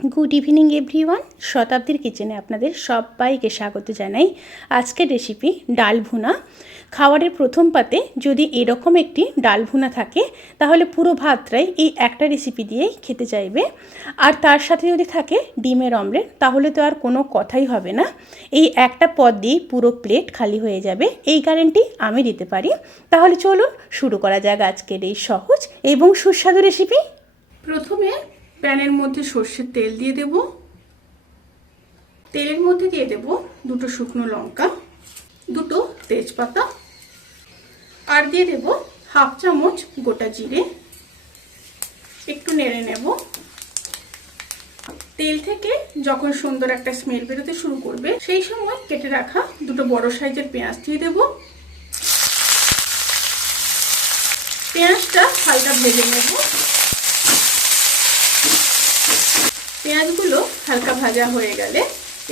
Good evening everyone. শতাব্দীর কিচেনে আপনাদের সবাইকে স্বাগত জানাই। আজকের রেসিপি ডাল ভুনা। খাবারের প্রথম পাতে যদি এরকম একটি ডাল ভুনা থাকে তাহলে পুরো ভাতটাই এই একটা রেসিপি দিয়েই খেতে চাইবে। আর তার সাথে যদি থাকে ডিমের অমলেট তাহলে তো আর কোনো কথাই হবে না। এই একটা পদ দিয়েই পুরো প্লেট খালি হয়ে যাবে, এই গ্যারান্টি আমি দিতে পারি। তাহলে চলুন শুরু করা যাক আজকের এই সহজ এবং সুস্বাদু রেসিপি। প্রথমে প্যানের মধ্যে সর্ষের তেল দিয়ে দেব। তেলের মধ্যে দিয়ে দেব দুটো শুকনো লঙ্কা, দুটো তেজপাতা, আর দিয়ে দেব হাফ চামচ গোটা জিরে। একটু নেড়ে নেব। তেল থেকে যখন সুন্দর একটা স্মেল বেরোতে শুরু করবে সেই সময় কেটে রাখা দুটো বড় সাইজের পেঁয়াজ দিয়ে দেব। পেঁয়াজটা হালকা ভেজে নেব। পেঁয়াজগুলো হালকা ভাজা হয়ে গেলে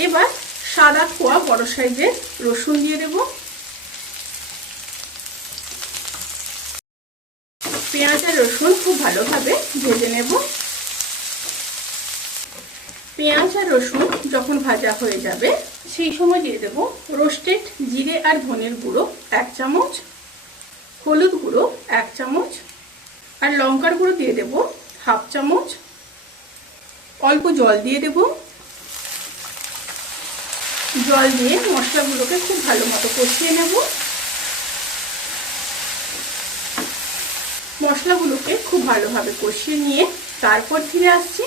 এবার সাদা কোয়া বড় সাইজের রসুন দিয়ে দেব। পেঁয়াজ আর রসুন খুব ভালোভাবে ভেজে নেব। পেঁয়াজ আর রসুন যখন ভাজা হয়ে যাবে সেই সময় দিয়ে দেব রোস্টেড জিরে আর ধনের গুঁড়ো 1 চামচ, হলুদ গুঁড়ো 1 চামচ, আর লঙ্কার গুঁড়ো দিয়ে দেব হাফ চামচ। অল্প জল দিয়ে দেব। জল দিয়ে মশলাগুলোকে খুব ভালো মতো কষিয়ে নেব। মশলাগুলোকে খুব ভালোভাবে কষিয়ে নিয়ে তারপর ফিরে আসছি।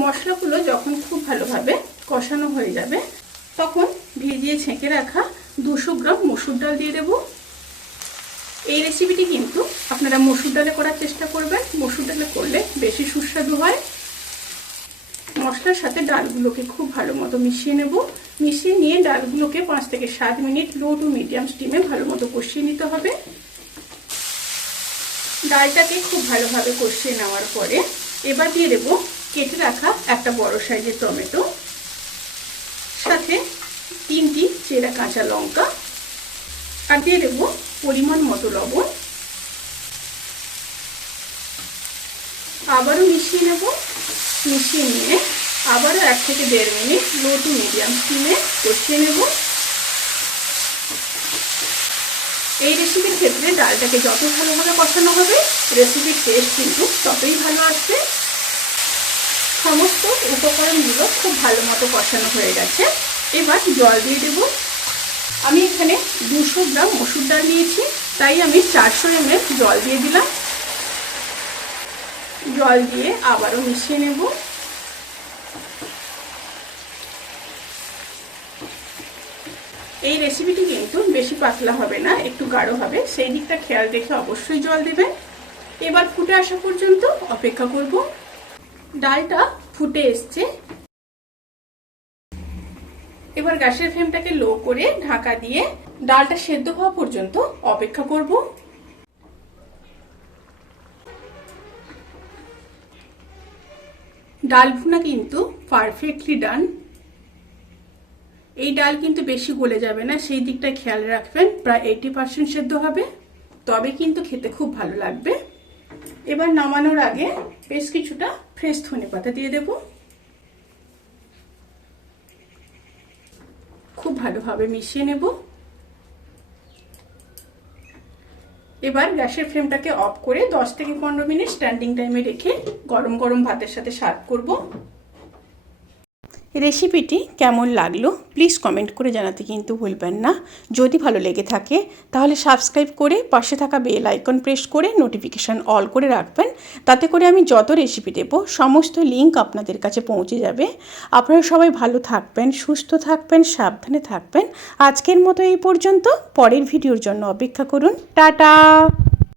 মশলাগুলো যখন খুব ভালোভাবে কষানো হয়ে যাবে তখন ভিজিয়ে ছেঁকে রাখা 200 গ্রাম মসুর ডাল দিয়ে দেব। এই রেসিপিটি কিন্তু আপনারা মসুর ডালে করার চেষ্টা করবেন, মসুর ডালে করলে বেশি সুস্বাদু হয়। মশলার সাথে ডালগুলোকে খুব ভালো মতো মিশিয়ে নেব। মিশিয়ে নিয়ে ডালগুলোকে 5 থেকে 7 মিনিট লো টু মিডিয়াম স্টিমে ভালো মতো কষিয়ে নিতে হবে। ডালটাকে খুব ভালোভাবে কষিয়ে নেওয়ার পরে এবার দিয়ে দেব কেটে রাখা একটা বড় সাইজের টমেটো, সাথে 3টি চেরা কাঁচা লঙ্কা, আর দিয়ে দেব পরিমাণ মতো লবণ। আবারও মিশিয়ে নেব। মিশিয়ে নিয়ে আবারও 1 থেকে 1.5 মিনিট লো টু মিডিয়াম স্টিমে কষিয়ে নেব। এই রেসিপির ক্ষেত্রে ডালটাকে যত ভালোভাবে কষানো হবে রেসিপির টেস্ট কিন্তু ততই ভালো আসবে। সমস্ত উপকরণগুলো খুব ভালো মতো কষানো হয়ে গেছে। এবার জল দিয়ে দেব। আমি এখানে 200 গ্রাম মসুর ডাল নিয়েছি, তাই আমি 400 ml জল দিয়ে দিলাম। জল দিয়ে আবারও মিশিয়ে নেব। এই রেসিপিটি কিন্তু বেশি পাতলা হবে না, একটু গাঢ় হবে, সেই দিকটা খেয়াল রেখে অবশ্যই জল দেবেন। এবার ফুটে আসা পর্যন্ত অপেক্ষা করব। ডালটা ফুটে এসছে। এবার গ্যাসের ফ্লেমটাকে লো করে ঢাকা দিয়ে ডালটা সেদ্ধ হওয়া পর্যন্ত অপেক্ষা করব। ডাল ভুনা কিন্তু পারফেক্টলি ডান। এই ডাল কিন্তু বেশি গলে যাবে না, সেই দিকটা খেয়াল রাখবেন। প্রায় 80% সেদ্ধ হবে, তবে কিন্তু খেতে খুব ভালো লাগবে। এবার নামানোর আগে বেশ কিছুটা ফ্রেশ ধনেপাতা দিয়ে দেব। খুব ভালোভাবে মিশিয়ে নেব। এবার গ্যাসের ফ্লেমটাকে অফ করে 10 থেকে 15 মিনিট স্ট্যান্ডিং টাইমে রেখে গরম গরম ভাতের সাথে সার্ভ করব। রেসিপিটি কেমন লাগলো প্লিজ কমেন্ট করে জানাতে কিন্তু ভুলবেন না। যদি ভালো লেগে থাকে তাহলে সাবস্ক্রাইব করে পাশে থাকা বেল আইকন প্রেস করে নোটিফিকেশান অল করে রাখবেন। তাতে করে আমি যত রেসিপি দেব সমস্ত লিঙ্ক আপনাদের কাছে পৌঁছে যাবে। আপনারা সবাই ভালো থাকবেন, সুস্থ থাকবেন, সাবধানে থাকবেন। আজকের মতো এই পর্যন্ত। পরের ভিডিওর জন্য অপেক্ষা করুন। টাটা।